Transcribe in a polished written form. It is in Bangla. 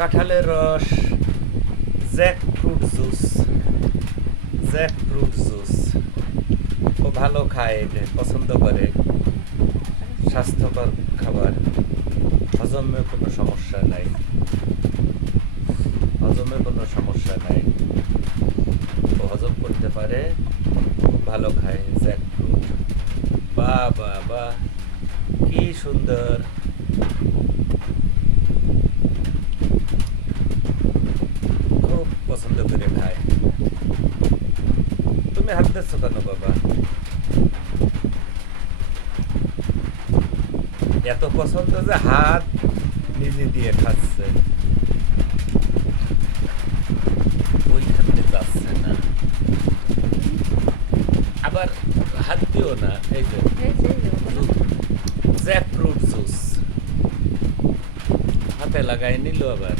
কাঁঠালের রস, জ্যাকফ্রুট জুস ও ভালো খায়, এটা পছন্দ করে, স্বাস্থ্যকর খাবার, হজমে কোনো সমস্যা নাই, ও হজম করতে পারে, খুব ভালো খায় জ্যাকফ্রুট। বাহ বাহ বাহ, কি সুন্দর! খুব পছন্দ করে খায়। তুমি হাত দিচ্ছ কেন বাবা? এত পছন্দ যে হাত নিজে দিয়ে খাচ্ছে, ওইখানে যাচ্ছে না, আবার হাত দিও না। এই যে জ্যাকফ্রুট জুস হাতে লাগাই নিল আবার।